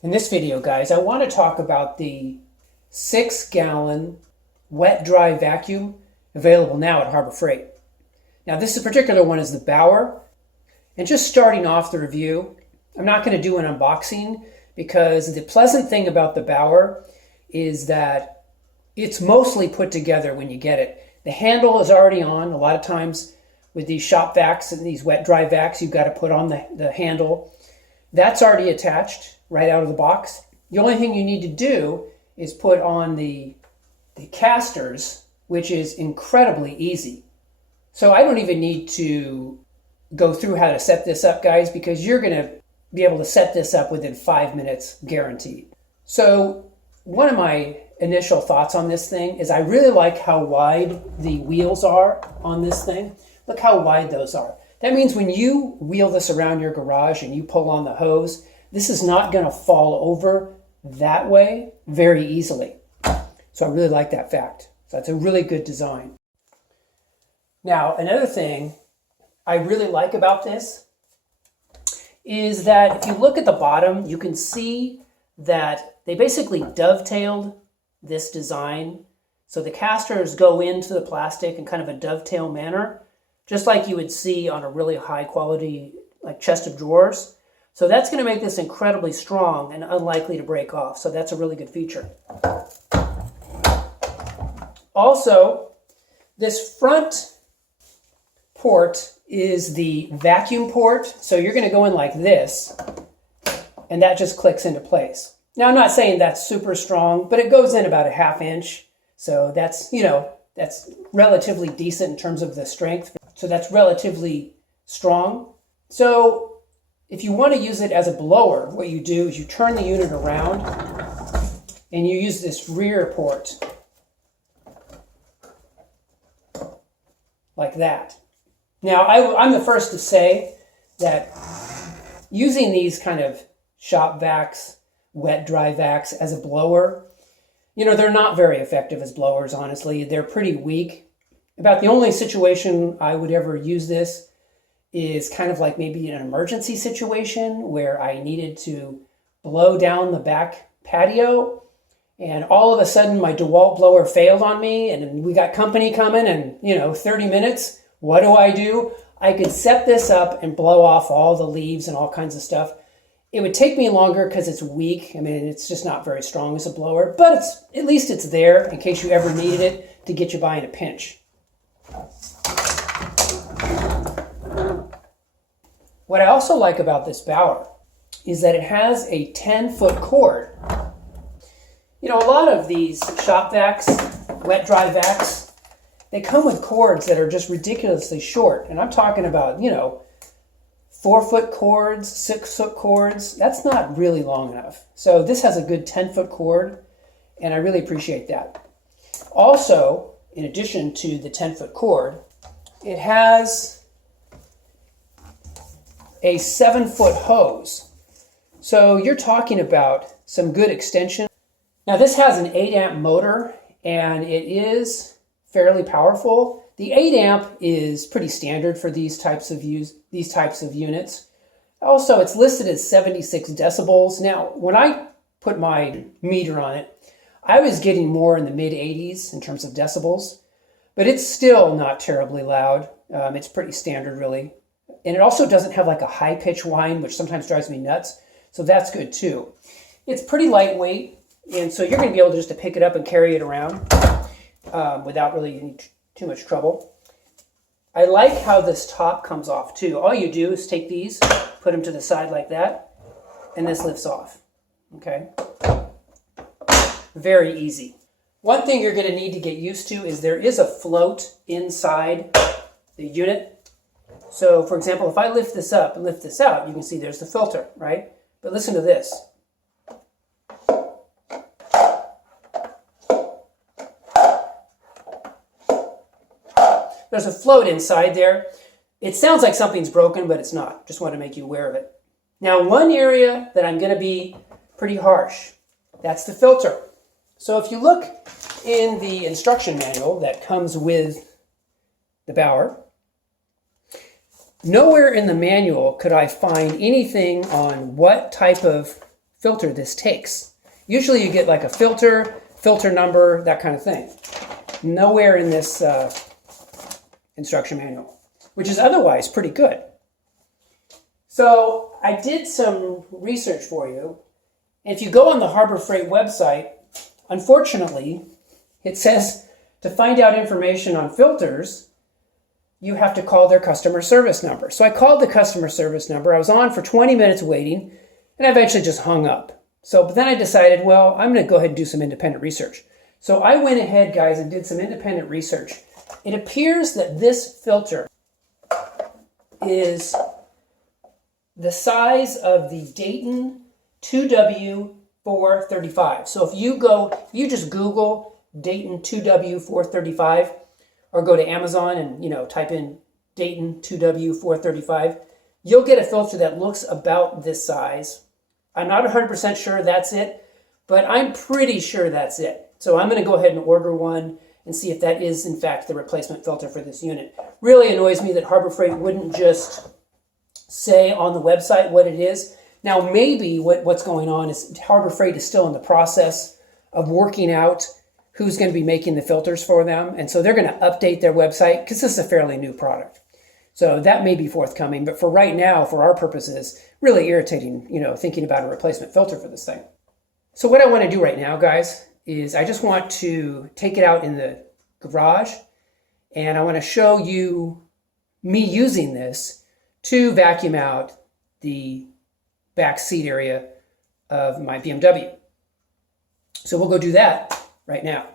In this video, guys, I want to talk about the 6-gallon wet-dry vacuum available now at Harbor Freight. Now, this particular one is the Bauer. And just starting off the review, I'm not going to do an unboxing because the pleasant thing about the Bauer is that it's mostly put together when you get it. The handle is already on. A lot of times with these shop vacs and these wet-dry vacs, you've got to put on the handle. That's already attached right out of the box. The only thing you need to do is put on the casters, which is incredibly easy. So I don't even need to go through how to set this up, guys, because you're going to be able to set this up within 5 minutes, guaranteed. So one of my initial thoughts on this thing is I really like how wide the wheels are on this thing. Look how wide those are. That means when you wheel this around your garage and you pull on the hose, this is not going to fall over that way very easily. So I really like that fact. So that's a really good design. Now, another thing I really like about this is that if you look at the bottom, you can see that they basically dovetailed this design. So the casters go into the plastic in kind of a dovetail manner, just like you would see on a really high quality like chest of drawers. So that's going to make this incredibly strong and unlikely to break off. So that's a really good feature. Also, this front port is the vacuum port. So you're going to go in like this, and that just clicks into place. Now, I'm not saying that's super strong, but it goes in about a 1/2 inch. So that's, that's relatively decent in terms of the strength. So that's relatively strong. So if you want to use it as a blower, what you do is you turn the unit around and you use this rear port like that. Now, I'm the first to say that using these kind of shop vacs, wet-dry vacs as a blower, they're not very effective as blowers, honestly. They're pretty weak. About the only situation I would ever use this is kind of like maybe an emergency situation where I needed to blow down the back patio and all of a sudden my DeWalt blower failed on me and we got company coming and 30 minutes. What do? I could set this up and blow off all the leaves and all kinds of stuff. It would take me longer because it's weak. I mean, it's just not very strong as a blower, but at least it's there in case you ever needed it to get you by in a pinch. What I also like about this Bauer is that it has a 10-foot cord. A lot of these shop vacs, wet-dry vacs, they come with cords that are just ridiculously short. And I'm talking about, 4-foot cords, 6-foot cords. That's not really long enough. So this has a good 10-foot cord, and I really appreciate that. Also, in addition to the 10-foot cord, it has a 7-foot hose. So you're talking about some good extension. Now this has an 8-amp motor and it is fairly powerful. The 8-amp is pretty standard for these types of units. Also, it's listed as 76 decibels. Now, when I put my meter on it, I was getting more in the mid-80s in terms of decibels, but it's still not terribly loud. It's pretty standard, really. And it also doesn't have like a high-pitched whine, which sometimes drives me nuts. So that's good too. It's pretty lightweight, and so you're going to be able just to pick it up and carry it around without really too much trouble. I like how this top comes off too. All you do is take these, put them to the side like that, and this lifts off. Okay? Very easy. One thing you're going to need to get used to is there is a float inside the unit. So, for example, if I lift this up and lift this out, you can see there's the filter, right? But listen to this. There's a float inside there. It sounds like something's broken, but it's not. Just want to make you aware of it. Now, one area that I'm going to be pretty harsh, that's the filter. So if you look in the instruction manual that comes with the Bauer, nowhere in the manual could I find anything on what type of filter this takes. Usually you get like a filter number, that kind of thing. Nowhere in this instruction manual, which is otherwise pretty good. So I did some research for you. And if you go on the Harbor Freight website, unfortunately, it says to find out information on filters, you have to call their customer service number. So I called the customer service number. I was on for 20 minutes waiting, and I eventually just hung up. But then I decided, well, I'm going to go ahead and do some independent research. So I went ahead, guys, and did some independent research. It appears that this filter is the size of the Dayton 2W435. So if you just Google Dayton 2W435, or go to Amazon and type in Dayton 2W435, you'll get a filter that looks about this size. I'm not 100% sure that's it, but I'm pretty sure that's it. So I'm going to go ahead and order one and see if that is in fact the replacement filter for this unit. Really annoys me that Harbor Freight wouldn't just say on the website what it is. Now maybe what's going on is Harbor Freight is still in the process of working out who's going to be making the filters for them. And so they're going to update their website because this is a fairly new product. So that may be forthcoming. But for right now, for our purposes, really irritating, thinking about a replacement filter for this thing. So what I want to do right now, guys, is I just want to take it out in the garage. And I want to show you me using this to vacuum out the back seat area of my BMW. So we'll go do that right now.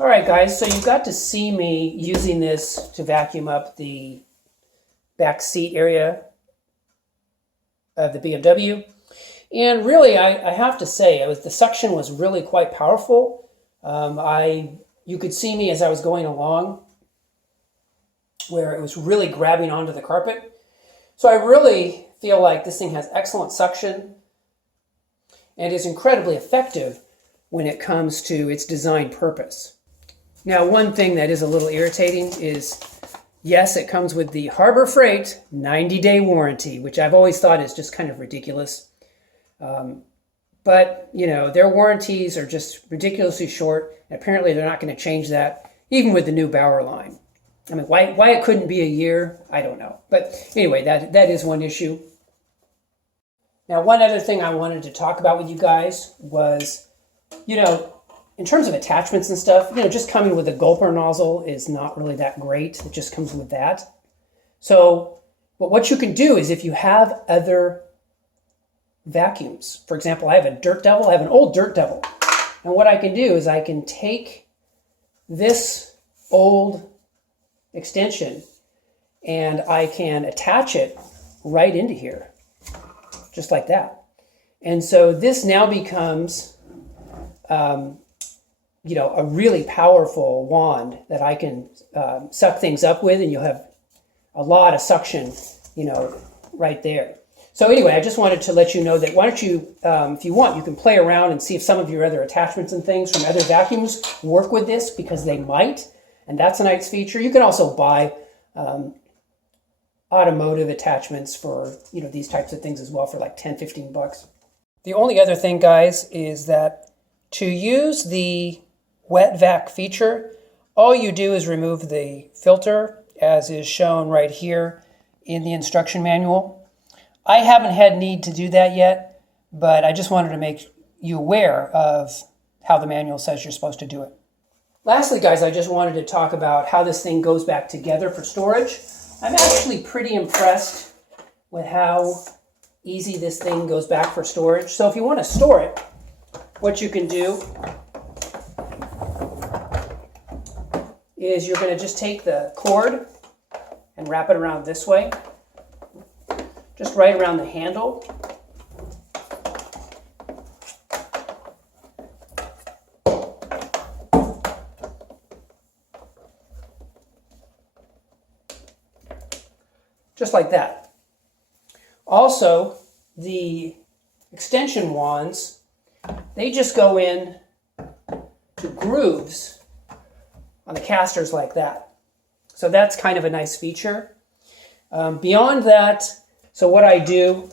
All right, guys, so you got to see me using this to vacuum up the back seat area of the BMW. And really, I have to say, the suction was really quite powerful. You could see me as I was going along where it was really grabbing onto the carpet. So I really feel like this thing has excellent suction and is incredibly effective when it comes to its design purpose. Now, one thing that is a little irritating is, yes, it comes with the Harbor Freight 90-day warranty, which I've always thought is just kind of ridiculous. But, their warranties are just ridiculously short. Apparently, they're not going to change that, even with the new Bauer line. I mean, why it couldn't be a year, I don't know. But anyway, that is one issue. Now, one other thing I wanted to talk about with you guys was, in terms of attachments and stuff, just coming with a gulper nozzle is not really that great. It just comes with that. So, but what you can do is if you have other vacuums, for example, I have an old Dirt Devil. And what I can do is I can take this old extension and I can attach it right into here, just like that. And so this now becomes a really powerful wand that I can suck things up with, and you'll have a lot of suction, right there. So anyway, I just wanted to let you know that why don't you, if you want, you can play around and see if some of your other attachments and things from other vacuums work with this, because they might, and that's a nice feature. You can also buy automotive attachments for, these types of things as well for like 10, 15 bucks. The only other thing, guys, is that to use the wet vac feature, all you do is remove the filter, as is shown right here in the instruction manual. I haven't had need to do that yet, but I just wanted to make you aware of how the manual says you're supposed to do it. Lastly, guys, I just wanted to talk about how this thing goes back together for storage. I'm actually pretty impressed with how easy this thing goes back for storage. So if you want to store it, what you can do is you're going to just take the cord and wrap it around this way, just right around the handle. Just like that. Also, the extension wands, they just go in to grooves on the casters like that. So that's kind of a nice feature. Beyond that, so what I do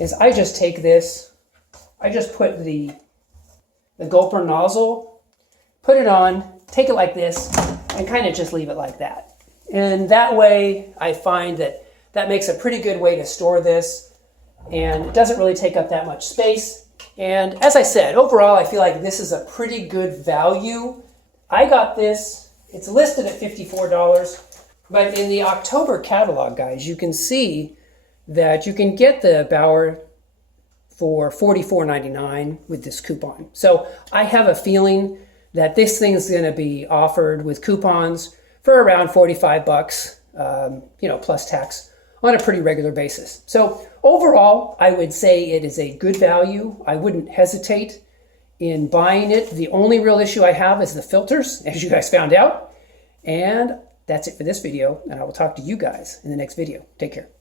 is I just take this, I just put the gulper nozzle, put it on, take it like this, and kind of just leave it like that. And that way, I find that that makes a pretty good way to store this, and it doesn't really take up that much space. And as I said, overall, I feel like this is a pretty good value. I got this, it's listed at $54, but in the October catalog, guys, you can see that you can get the Bauer for $44.99 with this coupon. So I have a feeling that this thing is going to be offered with coupons for around 45 bucks, plus tax on a pretty regular basis. So overall, I would say it is a good value. I wouldn't hesitate in buying it. The only real issue I have is the filters, as you guys found out. And that's it for this video, and I will talk to you guys in the next video. Take care.